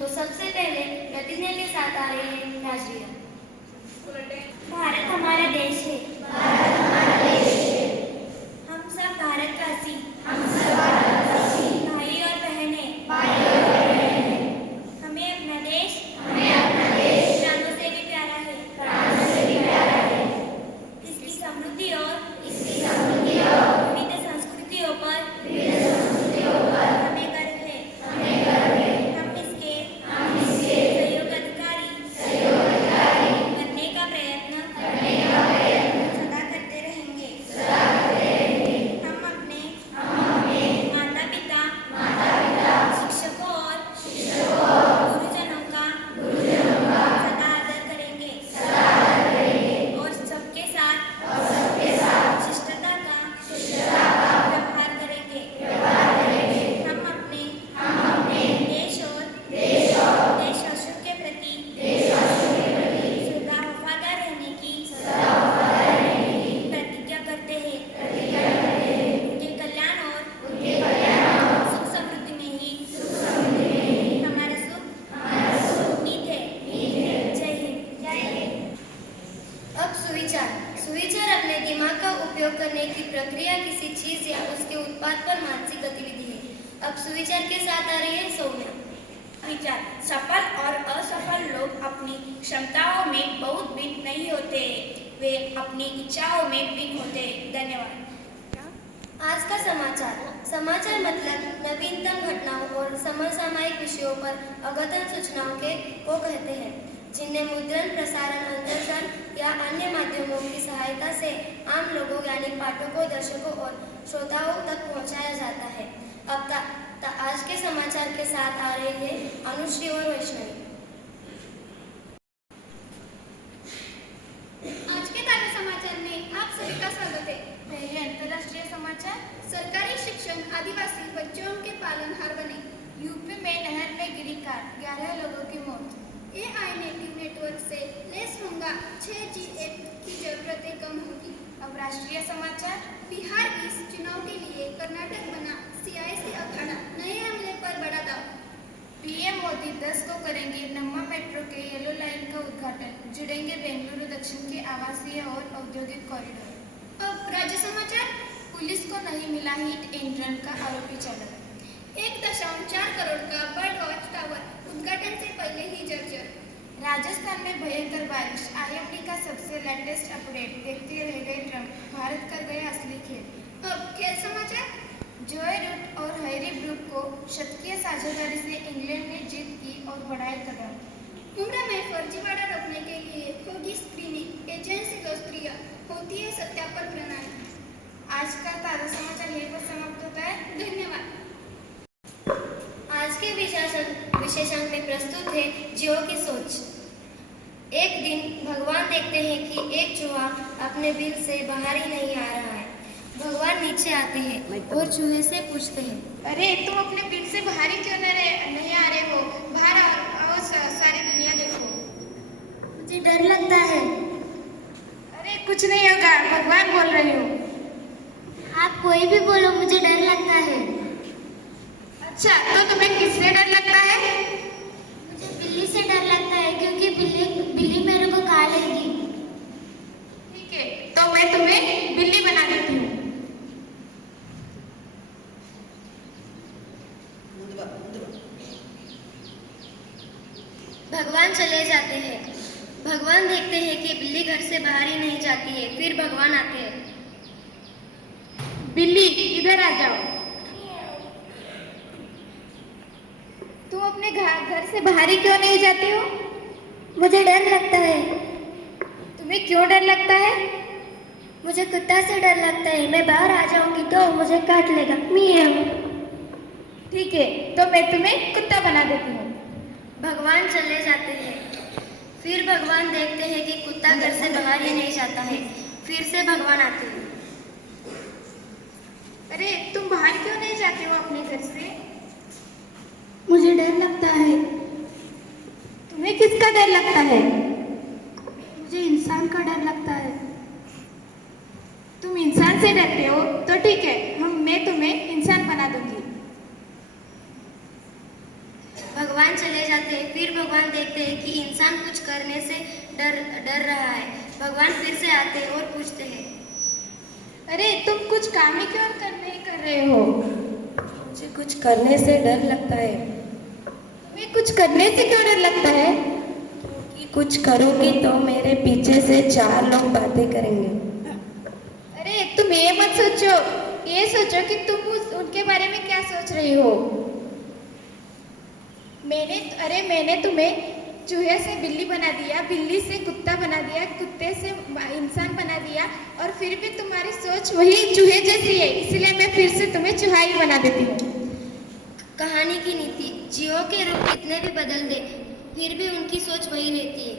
तो सबसे पहले प्रतिज्ञा के साथ आ रही है राजवीर। भारत हमारा देश है, हम सब भारतवासी, भाई और बहनें, हमें अपना देश प्राणों से भी प्यारा है। इसकी समृद्धि और विविध संस्कृतियों पर हमें गर्व है। हम इसके सहयोग अधिकारी बनने का प्रयत्न सदा करते रहेंगे। हम अपने माता पिता, शिक्षकों और गुरुजनों का सदा आदर करेंगे और सबके साथ शिष्टता का व्यवहार करेंगे। हम अपने देश और देशवासियों के प्रति सदा वफादार रहने की प्रतिज्ञा करते हैं। उनके कल्याण और सुख समृद्धि में ही हमारा सुख नीत है। जय हिंद। अब सुविचार अपने दिमाग का उपयोग करने की प्रक्रिया किसी चीज या उसके उत्पाद पर मानसिक गतिविधि है। अब सुविचार के साथ आ रही है सौम्या। विचार। सफल और असफल लोग अपनी क्षमताओं में बहुत भिन्न नहीं होते, वे अपनी इच्छाओं में भिन्न होते। धन्यवाद। आज का समाचार मतलब नवीनतम घटनाओं और समसामयिक विषयों पर अद्यतन सूचनाओं को कहते हैं, जिन्हें मुद्रण, प्रसारण, अंतर्जाल या अन्य माध्यमों की सहायता से आम लोगों यानी पाठकों, दर्शकों और श्रोताओं तक पहुंचाया जाता है। अब आज के समाचार के साथ आ रही है अनुश्री और वैष्णवी। आज के ताज़ा समाचार में आप सभी का स्वागत है। पहले अंतर्राष्ट्रीय समाचार। सरकारी शिक्षण आदिवासी बच्चों के पालनहार बने। यूपी में नहर में गिरी कार, 11 लोगों की मौत। AI नेटिव नेटवर्क से लेस होगा 6G एक्ट की जरूरतें कम होगी। अब राष्ट्रीय समाचार। बिहार इस चुनाव के लिए कर्नाटक बना सियासी अखाड़ा, नए हमले पर बड़ा दाव। पीएम मोदी 10 को करेंगे नम्मा मेट्रो के येलो लाइन का उद्घाटन, जुड़ेंगे बेंगलुरु दक्षिण के आवासीय और औद्योगिक कॉरिडोर। अब राज्य समाचार। पुलिस को नहीं मिला हिट एंड रन का आरोपी चालक। 1.4 करोड़ का बर्ड वॉच टावर उद्घाटन से पहले ही जर्जर। राजस्थान में भयंकर बारिश, IMD का सबसे लेटेस्ट अपडेट, देखते रह गए ट्रंप, भारत कर गए असली खेल। अब खेल समाचार। जोए रूट और हैरी ब्रूक को शतकीय साझेदारी से इंग्लैंड ने जीत की और बढ़ाए कदम। उम्र में फर्जीवाड़ा रोकने के लिए होगी स्क्रीनिंग, एजेंसी गौस्त्रिया, होती है सत्यापन प्रणाली। आज का ताज़ा समाचार यहीं पर समाप्त होता है। धन्यवाद। आज के विशेषांक में प्रस्तुत है जियो की सोच। एक दिन भगवान देखते हैं कि एक चूहा अपने बिल से बाहर ही नहीं आ रहा है। भगवान नीचे आते हैं और चूहे से पूछते हैं, अरे तुम अपने बिल से बाहर ही क्यों नहीं आ रहे हो? बाहर आओ, सारी दुनिया देखो। मुझे डर लगता है। अरे कुछ नहीं होगा, भगवान बोल रही हूँ। आप कोई भी बोलो, मुझे डर लगता है। अच्छा, तो तुम्हें किससे डर लगता है? मुझे बिल्ली से डर लगता है, क्योंकि बिल्ली मेरे को खा लेगी। ठीक है, तो मैं तुम्हें बिल्ली बना देती हूँ। भगवान चले जाते हैं। भगवान देखते हैं कि बिल्ली घर से बाहर ही नहीं जाती है। फिर भगवान आते हैं। बिल्ली इधर आ जाओ। तुम अपने घर से बाहर ही क्यों नहीं जाती हो? मुझे डर लगता है। तुम्हें क्यों डर लगता है? मुझे कुत्ता से डर लगता है। मैं बाहर आ जाऊंगी तो मुझे काट लेगा। मियाऊ। ठीक है, तो मैं तुम्हें कुत्ता बना देती हूँ। भगवान चले जाते हैं। फिर भगवान देखते हैं कि कुत्ता घर से बाहर ही नहीं जाता है। फिर से भगवान आते हैं। अरे तुम बाहर क्यों नहीं जाते हो अपने घर से? मुझे डर लगता है। तुम्हें किसका डर लगता है? मुझे इंसान का डर लगता है। तुम इंसान से डरते हो तो ठीक है, मैं तुम्हें इंसान बना दूंगी। भगवान चले जाते हैं, फिर भगवान देखते हैं कि इंसान कुछ करने से डर रहा है। भगवान फिर से आते हैं और पूछते हैं, अरे तुम कुछ काम ही क्यों नहीं कर रहे हो? मुझे कुछ करने से डर लगता है। तुम्हें कुछ करने से क्यों डर लगता है? कि कुछ करूँगी तो मेरे पीछे से 4 लोग बातें करेंगे। अरे तुम ये मत सोचो, ये सोचो कि तुम उनके बारे में क्या सोच रही हो। मैंने तुम्हें चूहे से बिल्ली बना दिया, बिल्ली से कुत्ता बना दिया, कुत्ते से इंसान बना दिया, और फिर भी तुम्हारी सोच वही चूहे जैसी है, इसलिए मैं फिर से तुम्हें चूहा ही बना देती हूँ। कहानी की नीति, जीवों के रूप कितने भी बदल दे, फिर भी उनकी सोच वही रहती है।